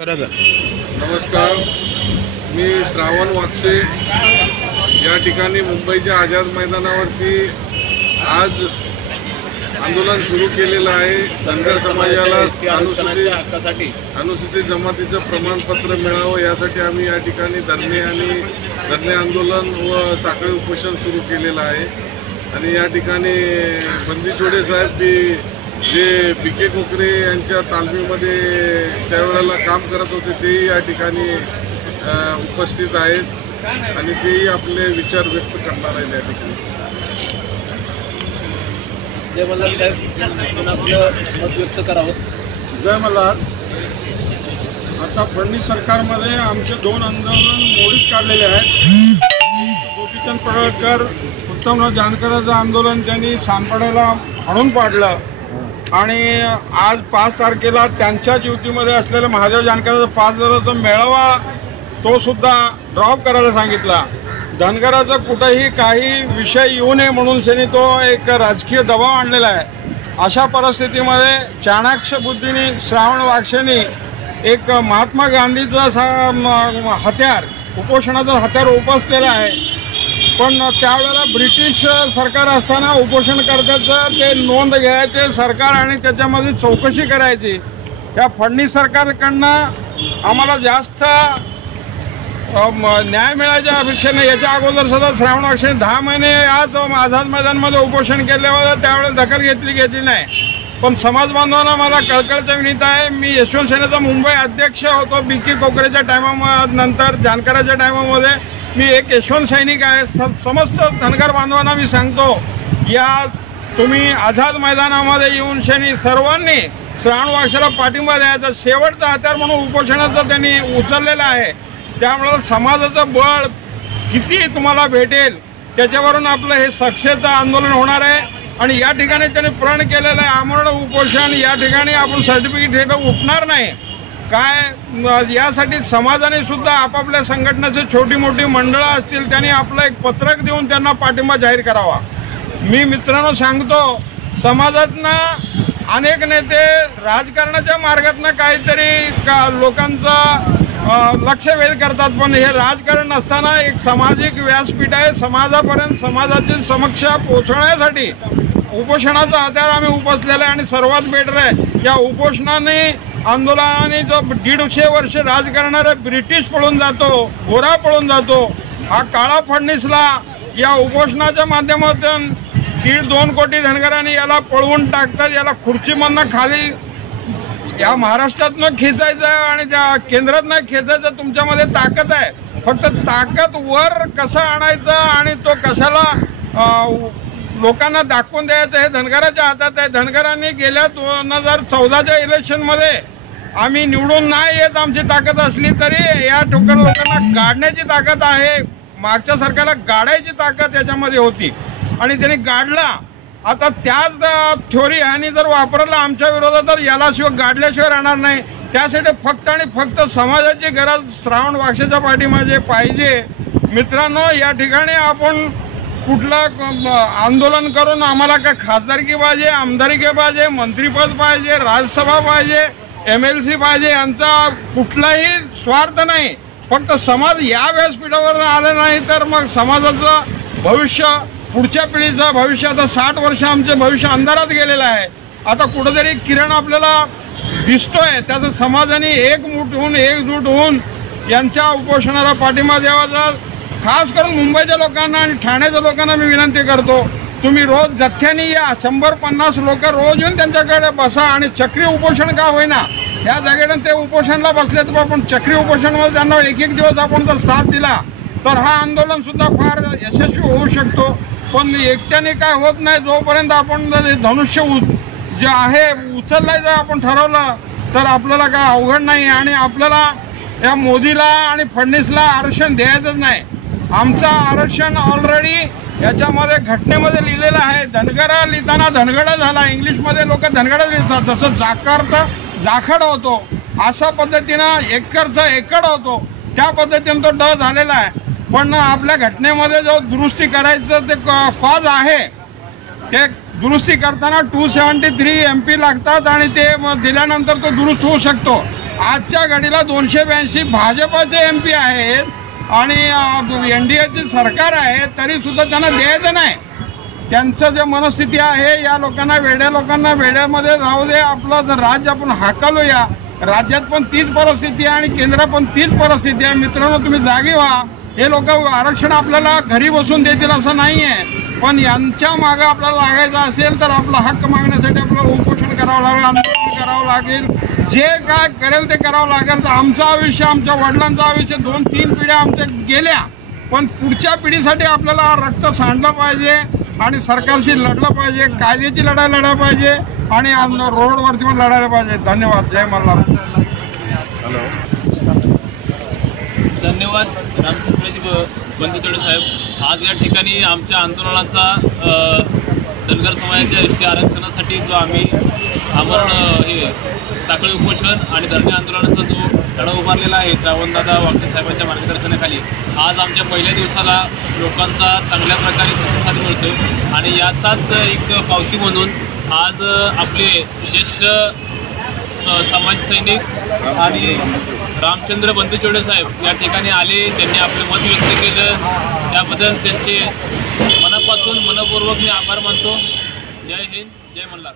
नमस्कार. मी श्रावण वागसे या ठिकाणी मुंबईच्या आझाद मैदानावरती आज आंदोलन सुरू केलेलं आहे. धनगर समाजाला अनुसूचित अनुसूचित जमातीचं प्रमाणपत्र मिळावं यासाठी आम्ही या ठिकाणी धरणे आणि धरणे आंदोलन व साखळी उपोषण सुरू केलेलं आहे. आणि या ठिकाणी बंदीछोडे साहेब बी जे पी के कोकरे यांच्या तालमीमध्ये त्यावेळेला काम करत होते तेही या ठिकाणी उपस्थित आहेत आणि तेही आपले विचार व्यक्त करणार आहेत या ठिकाणी. जय मल्हार साहेब आपलं मत व्यक्त करावं. जय मल्हार. आता फडणवीस सरकारमध्ये आमचे दोन आंदोलन मोडीत काढलेले आहेत. गोपीचंद पडळकर उत्तमराव जानकरांचं आंदोलन त्यांनी सानपाड्याला हाणून पाडलं. आणि आज पाच तारखेला त्यांच्याच युतीमध्ये असलेल्या महादेव जानकरांचा पाच हजाराचा मेळावा तो सुद्धा ड्रॉप करायला सांगितला. धनगराचा कुठंही काही विषय येऊ नये म्हणून त्यांनी तो एक राजकीय दबाव आणलेला आहे. अशा परिस्थितीमध्ये चाणाक्ष बुद्धीने श्रावण वाक्षेने एक महात्मा गांधीचा हत्यार उपोषणाचं हत्यार उपसलेलं आहे. पण त्यावेळेला ब्रिटिश सरकार असताना उपोषणकर्त्याचं ते नोंद घ्यायचे सरकार आणि त्याच्यामध्ये चौकशी करायची त्या फडणवीस सरकारकडनं आम्हाला जास्त म- न्याय मिळायच्या अपेक्षेने याच्या अगोदर सुद्धा श्रावण अक्षय दहा महिने आज आझाद मैदानमध्ये उपोषण केल्यावर त्यावेळेस दखल घेतली घेतली नाही. पण समाज बांधवांना मला कळकळचा विनीत आहे. मी यशवंत सेनेचा मुंबई अध्यक्ष होतो बी के कोकरेच्या टायमा नंतर जानकराच्या टायमामध्ये मी एक यशवंत सैनिक आहे. स- समस्त धनगर बांधवांना मी सांगतो या तुम्ही आझाद मैदानामध्ये येऊन शनी सर्वांनी श्रावणवाशाला पाठिंबा द्यायचा. शेवटचा हत्यार म्हणून उपोषणाचं त्यांनी उचललेलं आहे. त्यामुळं समाजाचं बळ किती तुम्हाला भेटेल त्याच्यावरून आपलं हे सक्षेचं आंदोलन होणार आहे. आणि या ठिकाणी त्यांनी प्रण केलेलं आहे. आमरण उपोषण या ठिकाणी आपण सर्टिफिकेट हे उठणार नाही. काय यासाठी समाजाने सुद्धा आपापल्या संघटनेचे छोटी मोठी मंडळं असतील त्यांनी आपलं एक पत्रक देऊन त्यांना पाठिंबा जाहीर करावा. मी मित्रांनो सांगतो समाजातनं अनेक नेते राजकारणाच्या मार्गातनं काहीतरी का लोकांचा लक्ष वेध करतात पण हे राजकारण नसताना एक सामाजिक व्यासपीठ आहे. समाजापर्यंत समाजाची समक्ष पोचवण्यासाठी उपोषणाचा आधार आम्ही उपसलेला आहे आणि सर्वात बेटर आहे या उपोषणाने आंदोलनाने जो दीडशे वर्ष राज करणारे ब्रिटिश पळून जातो गोरा पळून जातो हा काळा फडणीसला या उपोषणाच्या माध्यमातून दीड दोन कोटी धनगरांनी याला पळवून टाकतात याला खुर्चीमधनं खाली या महाराष्ट्रातनं खेचायचं आहे आणि त्या केंद्रातनं खेचायचं तुमच्यामध्ये ताकद आहे. फक्त ताकद वर कसं आणायचं आणि तो कशाला लोकांना दाखवून द्यायचं हे धनगराच्या हातात आहे. धनगरांनी गेल्या दोन हजार चौदाच्या इलेक्शनमध्ये आम्ही निवडून नाही येत आमची ताकद असली तरी या ठोकर लोकांना गाडण्याची ताकद आहे. मागच्या सरकारला गाडायची ताकद याच्यामध्ये होती. आणि त्यांनी गाडला. आता त्याच थ्योरी ह्यानी जर वापरला आमच्या विरोधात तर यालाशिवाय गाडल्याशिवाय राहणार नाही. त्यासाठी फक्त आणि फक्त समाजाची गरज श्रावण वाक्षाच्या पाठीमागे पाहिजे. मित्रांनो या ठिकाणी आपण कुठलं आंदोलन करून आम्हाला काय खासदारकी पाहिजे आमदारकी पाहिजे मंत्रीपद पाहिजे राज्यसभा पाहिजे एम एल सी पाहिजे यांचा कुठलाही स्वार्थ नाही. फक्त समाज या व्यासपीठावर आले नाही तर मग समाजाचं भविष्य पुढच्या पिढीचं भविष्य आता साठ वर्ष आमचे भविष्य अंधारात गेलेलं आहे. आता कुठंतरी किरण आपल्याला दिसतोय त्याचं समाजाने एकमूट होऊन एकजूट होऊन यांच्या उपोषणाला पाठिंबा द्यावा खास करून मुंबईच्या लोकांना आणि ठाण्याच्या लोकांना मी विनंती करतो तुम्ही रोज जथ्याने या शंभर पन्नास लोक रोज येऊन त्यांच्याकडे बसा आणि चक्री उपोषण का होईना? ह्या जागेनं ते उपोषणला बसले तर आपण चक्री उपोषणमध्ये त्यांना एक एक दिवस आपण जर साथ दिला तर हा आंदोलनसुद्धा फार यशस्वी होऊ शकतो. पण एकट्याने काय होत नाही जोपर्यंत आपण जर धनुष्य उ जे आहे उचललाय जर आपण ठरवलं तर आपल्याला काय अवघड नाही आणि आपल्याला या मोदीला आणि फडणवीसला आरक्षण द्यायचंच नाही. आमचं आरक्षण ऑलरेडी याच्यामध्ये घटनेमध्ये लिहिलेलं आहे. धनगरा लिहिताना धनगडा झाला. इंग्लिशमध्ये लोक धनगडा लिहितात. तसं जाकारत जाखड होतो अशा पद्धतीनं एकरचा एकड होतो. त्या पद्धतीनं तो ड झालेला आहे. पण आपल्या घटनेमध्ये जो दुरुस्ती करायचं ते कॉज आहे. ते दुरुस्ती करताना two seventy three M P लागतात आणि ते मग दिल्यानंतर तो दुरुस्त होऊ शकतो. आजच्या घडीला दोनशे ब्याऐंशी भाजपाचे एम पी आहेत. आणि एन डी एचे सरकार आहे तरीसुद्धा त्यांना द्यायचं नाही. त्यांचं जे मनस्थिती आहे या लोकांना वेड्या लोकांना वेड्यामध्ये राहू दे आपलं जर राज्य आपण हाकलूया राज्यात पण तीच परिस्थिती आहे आणि केंद्रात पण तीच परिस्थिती आहे. मित्रांनो तुम्ही जागी व्हा. हे लोक आरक्षण आपल्याला घरी बसून देतील असं नाही आहे. पण यांच्या मागं आपल्याला लागायचं असेल तर आपला हक्क मागण्यासाठी आपल्याला उपोषण करावं लागेल. आंदोलन करावं लागेल. जे काय करेल ते करावं लागेल. तर आमचं आयुष्य आमच्या वडिलांचं आयुष्य दोन तीन पिढ्या आमच्या गेल्या. पण पुढच्या पिढीसाठी आपल्याला रक्त सांडलं पाहिजे आणि सरकारशी लढलं पाहिजे कायद्याची लढाई लढायला पाहिजे आणि रोडवरती पण लढायला पाहिजे. धन्यवाद. जय मल्हार. हॅलो. धन्यवाद. रामचंद्रजी बंदीतोडे साहेब. आज या ठिकाणी आमच्या आंदोलनाचा धनगर समाजाच्या आरक्षणासाठी जो आम्ही आमरण हे साखळी उपोषण आणि धरणे आंदोलनाचा जो लढा उभारलेला आहे श्रावणदादा वागते साहेबांच्या मार्गदर्शनाखाली आज आमच्या पहिल्या दिवसाला लोकांचा चांगल्या प्रकारे प्रतिसाद मिळतो आणि याचाच एक पावती म्हणून आज आपले ज्येष्ठ समाजसैनिक आणि रामचंद्र बंधुचोडे साहेब या ठिकाणी आले. त्यांनी आपले मत व्यक्त केलं. त्याबद्दल त्यांचे मनापासून मनपूर्वक मी आभार मानतो. जय हिंद जय मल्हार.